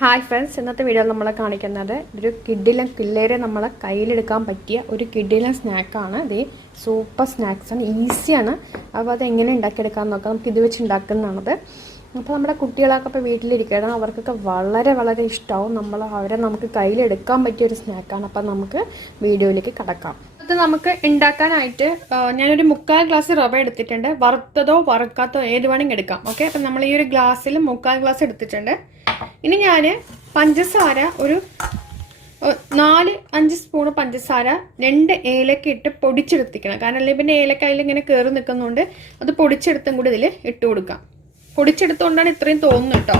Hi friends, ഇന്നത്തെ വീഡിയോയിൽ നമ്മളെ കാണിക്കുന്നത് ഒരു കിഡിലൻ പിള്ളേരെ നമ്മളെ കയ്യിലെടുക്കാൻ പറ്റിയ ഒരു കിഡിലൻ സ്നാക്കാണ്. ഇത് സൂപ്പർ സ്നാക്സാണ്, ഈസിയാണ്. അപ്പോൾ അതെങ്ങനെ ഉണ്ടാക്കിയെടുക്കാമെന്ന് നോക്കാം. നമുക്ക് ഇത് വെച്ച് ഉണ്ടാക്കുന്നതാണത്. അപ്പോൾ നമ്മുടെ കുട്ടികളൊക്കെ ഇപ്പോൾ വീട്ടിലിരിക്കണം, അവർക്കൊക്കെ വളരെ വളരെ ഇഷ്ടമാവും. അവരെ നമുക്ക് കയ്യിലെടുക്കാൻ പറ്റിയൊരു സ്നാക്കാണ്. അപ്പോൾ നമുക്ക് വീഡിയോയിലേക്ക് കടക്കാം. അത് നമുക്ക് ഉണ്ടാക്കാനായിട്ട് ഞാനൊരു 3/4 ഗ്ലാസ് റവ എടുത്തിട്ടുണ്ട്. വറുത്തതോ വറുക്കാത്തോ ഏത് വേണമെങ്കിൽ എടുക്കാം. ഓക്കെ, അപ്പം നമ്മൾ ഈ ഒരു ഗ്ലാസ്സിൽ 3/4 ഗ്ലാസ് എടുത്തിട്ടുണ്ട്. ഇനി ഞാൻ പഞ്ചസാര ഒരു 4-5 സ്പൂൺ പഞ്ചസാര 2 ഏലക്ക ഇട്ട് പൊടിച്ചെടുത്തിക്കണം. കാരണം അല്ലെങ്കിൽ പിന്നെ ഏലക്കായിൽ ഇങ്ങനെ കയറി നിൽക്കുന്നതുകൊണ്ട് അത് പൊടിച്ചെടുത്തും കൂടി ഇതിൽ ഇട്ട് കൊടുക്കാം. പൊടിച്ചെടുത്തുകൊണ്ടാണ് ഇത്രയും തോന്നുന്നത് കേട്ടോ.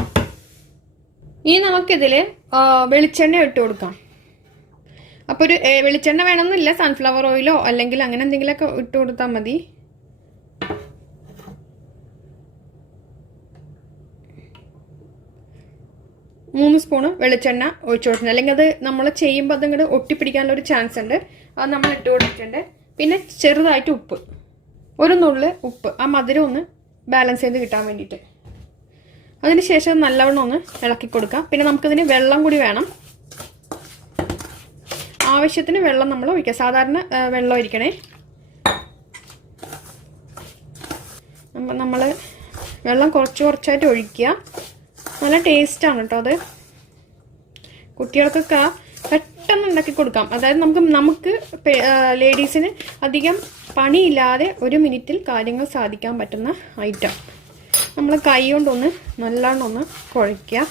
ഇനി നമുക്കിതിൽ വെളിച്ചെണ്ണ ഇട്ട് കൊടുക്കാം. അപ്പോൾ ഒരു വെളിച്ചെണ്ണ വേണമെന്നില്ല, സൺഫ്ലവർ ഓയിലോ അല്ലെങ്കിൽ അങ്ങനെ എന്തെങ്കിലുമൊക്കെ ഇട്ട് കൊടുത്താൽ മതി. മൂന്ന് സ്പൂണ് വെളിച്ചെണ്ണ ഒഴിച്ചു കൊടുത്തിട്ടുണ്ട്. അല്ലെങ്കിൽ അത് നമ്മൾ ചെയ്യുമ്പോൾ അതിങ്ങോട്ട് ഒട്ടിപ്പിടിക്കാനുള്ള ഒരു ചാൻസ് ഉണ്ട്. അത് നമ്മൾ ഇട്ട് കൊടുത്തിട്ടുണ്ട്. പിന്നെ ചെറുതായിട്ട് ഉപ്പ്, ഒരു നുള്ള് ഉപ്പ്, ആ മധുരം ഒന്ന് ബാലൻസ് ചെയ്ത് കിട്ടാൻ വേണ്ടിയിട്ട്. അതിന് ശേഷം നല്ലവണ്ണം ഒന്ന് ഇളക്കി കൊടുക്കാം. പിന്നെ നമുക്കിതിന് വെള്ളം കൂടി വേണം. ആവശ്യത്തിന് വെള്ളം നമ്മൾ ഒഴിക്കുക. സാധാരണ വെള്ളം ഒഴിക്കണേ. നമ്മൾ വെള്ളം കുറച്ചായിട്ട് ഒഴിക്കുക. നല്ല ടേസ്റ്റാണ് കേട്ടോ അത്. കുട്ടികൾക്കൊക്കെ പെട്ടെന്ന് ഉണ്ടാക്കി കൊടുക്കാം. അതായത് നമുക്ക് ലേഡീസിന് അധികം പണിയില്ലാതെ 1 മിനിറ്റിൽ കാര്യങ്ങൾ സാധിക്കാൻ പറ്റുന്ന ഐറ്റം. നമ്മൾ കൈ കൊണ്ടൊന്ന് നല്ലോണം ഒന്ന് കുഴയ്ക്കുക.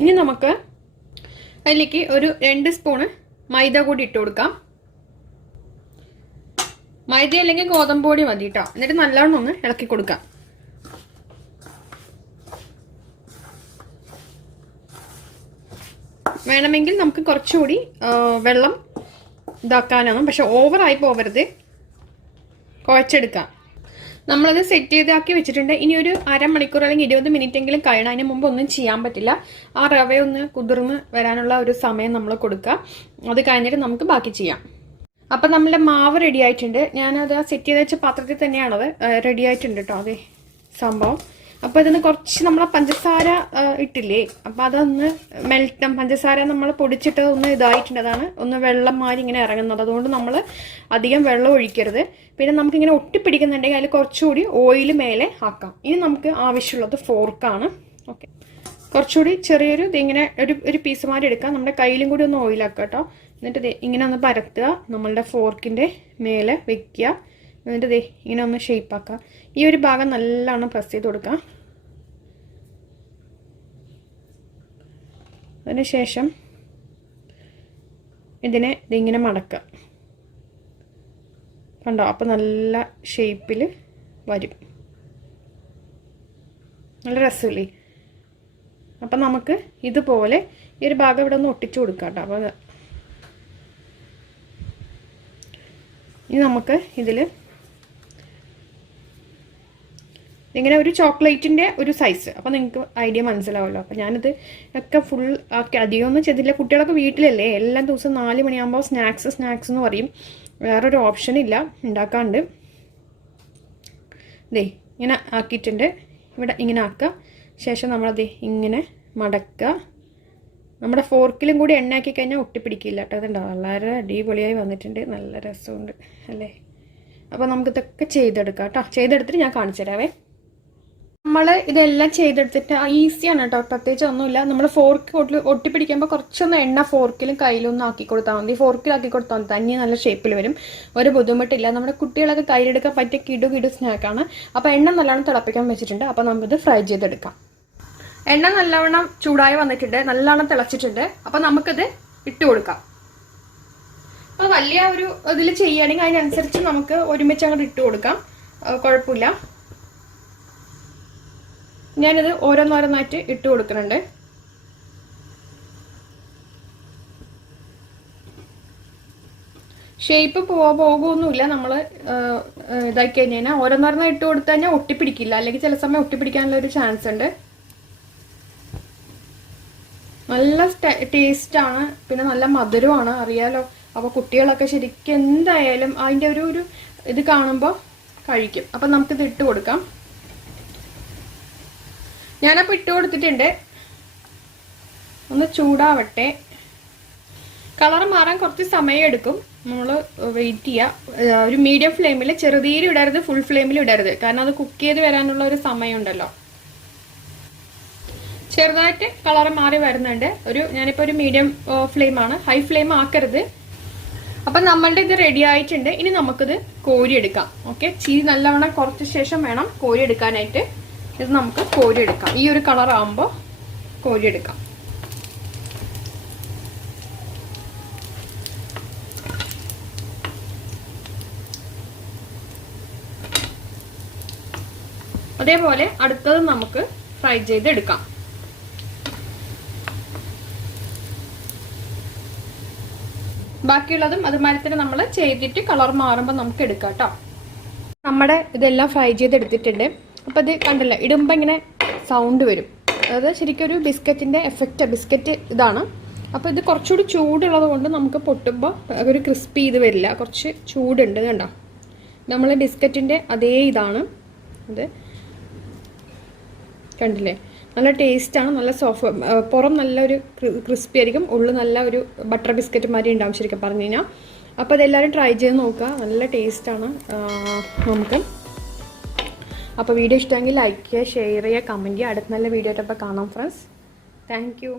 ഇനി നമുക്ക് അതിലേക്ക് ഒരു 2 സ്പൂണ് മൈദ കൂടി ഇട്ട് കൊടുക്കാം. മൈദ അല്ലെങ്കിൽ ഗോതമ്പ് പൊടി മതി കേട്ടോ. എന്നിട്ട് നല്ലോണം ഒന്ന് ഇളക്കി കൊടുക്കാം. വേണമെങ്കിൽ നമുക്ക് കുറച്ചുകൂടി വെള്ളം ഇതാക്കാനാണ്, പക്ഷെ ഓവറായി പോവരുത്. കുഴച്ചെടുക്കാം. നമ്മളത് സെറ്റ് ചെയ്താക്കി വെച്ചിട്ടുണ്ട്. ഇനി ഒരു അരമണിക്കൂർ അല്ലെങ്കിൽ 20 മിനിറ്റ് എങ്കിലും കഴിയണം. അതിന് മുമ്പ് ഒന്നും ചെയ്യാൻ പറ്റില്ല. ആ റവയൊന്ന് കുതിർന്ന് വരാനുള്ള ഒരു സമയം നമ്മൾ കൊടുക്കുക. അത് കഴിഞ്ഞിട്ട് നമുക്ക് ബാക്കി ചെയ്യാം. അപ്പം നമ്മളുടെ മാവ് റെഡി ആയിട്ടുണ്ട്. ഞാനത് സെറ്റ് ചെയ്ത് വെച്ച പാത്രത്തിൽ തന്നെയാണത് റെഡി ആയിട്ടുണ്ട് കേട്ടോ. അതെ സംഭവം. അപ്പോൾ ഇതിന് കുറച്ച് നമ്മൾ പഞ്ചസാര ഇട്ടില്ലേ, അപ്പോൾ അതൊന്ന് പഞ്ചസാര നമ്മൾ പൊടിച്ചിട്ട് ഒന്ന് ഇതായിട്ടുണ്ട്. അതാണ് ഒന്ന് വെള്ളം മാറി ഇങ്ങനെ ഇറങ്ങുന്നത്. അതുകൊണ്ട് നമ്മൾ അധികം വെള്ളം ഒഴിക്കരുത്. പിന്നെ നമുക്കിങ്ങനെ ഒട്ടിപ്പിടിക്കുന്നുണ്ടെങ്കിൽ അതിൽ കുറച്ചുകൂടി ഓയിൽ മേലെ ആക്കാം. ഇനി നമുക്ക് ആവശ്യമുള്ളത് ഫോർക്കാണ്. ഓക്കെ, കുറച്ചുകൂടി ചെറിയൊരു ഇതിങ്ങനെ ഒരു പീസ് മാറി എടുക്കാം. നമ്മുടെ കയ്യിലും കൂടി ഒന്ന് ഓയിലാക്കുക കേട്ടോ. എന്നിട്ട് ഇങ്ങനെ ഒന്ന് പരത്തുക. നമ്മളുടെ ഫോർക്കിൻ്റെ മേലെ വെക്കുക. എന്നിട്ട് ഇങ്ങനെ ഒന്ന് ഷേപ്പാക്കുക. ഈ ഒരു ഭാഗം നല്ലോണം പ്രസ് ചെയ്ത് കൊടുക്കുക. അതിനുശേഷം ഇതിനെ ഇങ്ങനെ മടക്കുക. കണ്ടോ? അപ്പോൾ നല്ല ഷേപ്പിൽ വരും. നല്ല രസമില്ലേ? അപ്പം നമുക്ക് ഇതുപോലെ ഈ ഒരു ഭാഗം ഇവിടെ ഒന്ന് ഒട്ടിച്ചു കൊടുക്കാം കേട്ടോ. അപ്പോൾ ഇനി നമുക്ക് ഇതിൽ ഇങ്ങനെ ഒരു ചോക്ലേറ്റിൻ്റെ ഒരു സൈസ്, അപ്പോൾ നിങ്ങൾക്ക് ഐഡിയ മനസ്സിലാവുമല്ലോ. അപ്പോൾ ഞാനിത് ഒക്കെ ഫുൾ ആക്കി അധികമൊന്നും ചെയ്തില്ല. കുട്ടികളൊക്കെ വീട്ടിലല്ലേ, എല്ലാ ദിവസവും 4 മണിയാകുമ്പോൾ സ്നാക്സ് എന്ന് പറയും. വേറൊരു ഓപ്ഷൻ ഇല്ല ഉണ്ടാക്കാണ്ട്. ഇങ്ങനെ ആക്കിയിട്ടുണ്ട്. ഇവിടെ ഇങ്ങനെ ആക്കുക. ശേഷം നമ്മളത് ഇങ്ങനെ മടക്കുക. നമ്മുടെ ഫോർക്കിലും കൂടി എണ്ണയാക്കി കഴിഞ്ഞാൽ ഒട്ടിപ്പിടിക്കില്ല കേട്ടോ. അതുണ്ടോ, വളരെ അടിപൊളിയായി വന്നിട്ടുണ്ട്. നല്ല രസമുണ്ട് അല്ലേ? അപ്പോൾ നമുക്കിതൊക്കെ ചെയ്തെടുക്കാം കേട്ടോ. ചെയ്തെടുത്തിട്ട് ഞാൻ കാണിച്ചു തരാവേ. നമ്മൾ ഇതെല്ലാം ചെയ്തെടുത്തിട്ട് ഈസിയാണ് കേട്ടോ. പ്രത്യേകിച്ച് ഒന്നുമില്ല. നമ്മൾ ഫോർക്ക് ഒട്ടിപ്പിടിക്കുമ്പോൾ കുറച്ചൊന്ന് എണ്ണ ഫോർക്കിലും കയ്യിലൊന്നും ആക്കി കൊടുത്താൽ മതി. ഫോർക്കിലാക്കി കൊടുത്താൽ മതി, തന്നെ നല്ല ഷേപ്പിൽ വരും. ഒരു ബുദ്ധിമുട്ടില്ല. നമ്മുടെ കുട്ടികളൊക്കെ കയ്യിലെടുക്കാൻ പറ്റിയ കിടു സ്നാക്കാണ്. അപ്പോൾ എണ്ണ നല്ലോണം തിളപ്പിക്കാൻ വെച്ചിട്ടുണ്ട്. അപ്പോൾ നമുക്കിത് ഫ്രൈ ചെയ്തെടുക്കാം. എണ്ണ നല്ലവണ്ണം ചൂടായി വന്നിട്ടുണ്ട്, നല്ലോണം തിളച്ചിട്ടുണ്ട്. അപ്പോൾ നമുക്കിത് ഇട്ട് കൊടുക്കാം. അപ്പോൾ വലിയ ഒരു ഇതിൽ ചെയ്യുകയാണെങ്കിൽ അതിനനുസരിച്ച് നമുക്ക് ഒരുമിച്ച് അങ്ങോട്ട് ഇട്ട് കൊടുക്കാം, കുഴപ്പമില്ല. ഞാനിത് ഓരോന്നോരോന്നായിട്ട് ഇട്ട് കൊടുക്കുന്നുണ്ട്. ഷേപ്പ് പോകുമൊന്നുമില്ല. നമ്മൾ ഇതാക്കി കഴിഞ്ഞാൽ ഓരോന്നോരോന്നായി ഇട്ട് കൊടുത്തു കഴിഞ്ഞാൽ ഒട്ടിപ്പിടിക്കില്ല. അല്ലെങ്കിൽ ചില സമയം ഒട്ടിപ്പിടിക്കാനുള്ള ഒരു ചാൻസ് ഉണ്ട്. നല്ല ടേസ്റ്റാണ്, പിന്നെ നല്ല മധുരമാണ്, അറിയാലോ. അപ്പോൾ കുട്ടികളൊക്കെ ശരിക്കും എന്തായാലും അതിൻ്റെ ഒരു ഇത് കാണുമ്പോൾ കഴിക്കും. അപ്പം നമുക്കിത് ഇട്ട് കൊടുക്കാം. ഞാനപ്പോൾ ഇട്ട് കൊടുത്തിട്ടുണ്ട്. ഒന്ന് ചൂടാവട്ടെ. കളർ മാറാൻ കുറച്ച് സമയം എടുക്കും. നമ്മൾ വെയിറ്റ് ചെയ്യുക. ഒരു മീഡിയം ഫ്ലെയിമിൽ, ചെറുതീയിൽ ഇടരുത്, ഫുൾ ഫ്ലെയിമിൽ ഇടരുത്. കാരണം അത് കുക്ക് ചെയ്ത് വരാനുള്ള ഒരു സമയമുണ്ടല്ലോ. ചെറുതായിട്ട് കളർ മാറി വരുന്നുണ്ട്. ഞാനിപ്പോൾ ഒരു മീഡിയം ഫ്ലെയിമാണ്, ഹൈ ഫ്ലെയിം ആക്കരുത്. അപ്പം നമ്മളുടെ ഇത് റെഡി ആയിട്ടുണ്ട്. ഇനി നമുക്കിത് കോരിയെടുക്കാം. ഓക്കെ, ചീസ് നല്ലവണ്ണം കുറച്ച ശേഷം വേണം കോരിയെടുക്കാനായിട്ട്. ഇത് നമുക്ക് കോരിയെടുക്കാം. ഈ ഒരു കളർ ആകുമ്പോൾ കോരിയെടുക്കാം. അതേപോലെ അടുത്തത് നമുക്ക് ഫ്രൈ ചെയ്തെടുക്കാം. ബാക്കിയുള്ളതും അതുമാതിരി തന്നെ നമ്മൾ ചെയ്തിട്ട് കളർ മാറുമ്പോൾ നമുക്ക് എടുക്കാം കേട്ടോ. നമ്മുടെ ഇതെല്ലാം ഫ്രൈ ചെയ്തെടുത്തിട്ടുണ്ട്. അപ്പോൾ ഇത് കണ്ടില്ല, ഇടുമ്പോൾ ഇങ്ങനെ സൗണ്ട് വരും. അത് ശരിക്കും ഒരു ബിസ്ക്കറ്റിൻ്റെ എഫക്റ്റ്, ബിസ്ക്കറ്റ് ഇതാണ്. അപ്പോൾ ഇത് കുറച്ചുകൂടി ചൂടുള്ളത് കൊണ്ട് നമുക്ക് പൊട്ടുമ്പോൾ ഒരു ക്രിസ്പി ഇത് വരില്ല. കുറച്ച് ചൂടുണ്ട്, കണ്ടോ. നമ്മൾ ബിസ്ക്കറ്റിൻ്റെ അതേ ഇതാണ് ഇത്, കണ്ടില്ലേ. നല്ല ടേസ്റ്റാണ്, നല്ല പുറം നല്ലൊരു ക്രിസ്പി ആയിരിക്കും, ഉള്ളിൽ നല്ല ഒരു ബട്ടർ ബിസ്ക്കറ്റ് മാതിരി ഉണ്ടാവും ശരിക്കും പറഞ്ഞു കഴിഞ്ഞാൽ. അപ്പോൾ അതെല്ലാവരും ട്രൈ ചെയ്ത് നോക്കുക, നല്ല ടേസ്റ്റാണ് നമുക്ക്. അപ്പോൾ വീഡിയോ ഇഷ്ടമെങ്കിൽ ലൈക്ക് ചെയ്യുക, ഷെയർ ചെയ്യുക, കമൻറ്റ് ചെയ്യുക. അടുത്ത നല്ല വീഡിയോ ആയിട്ടപ്പോൾ കാണാം ഫ്രണ്ട്സ്. Thank you.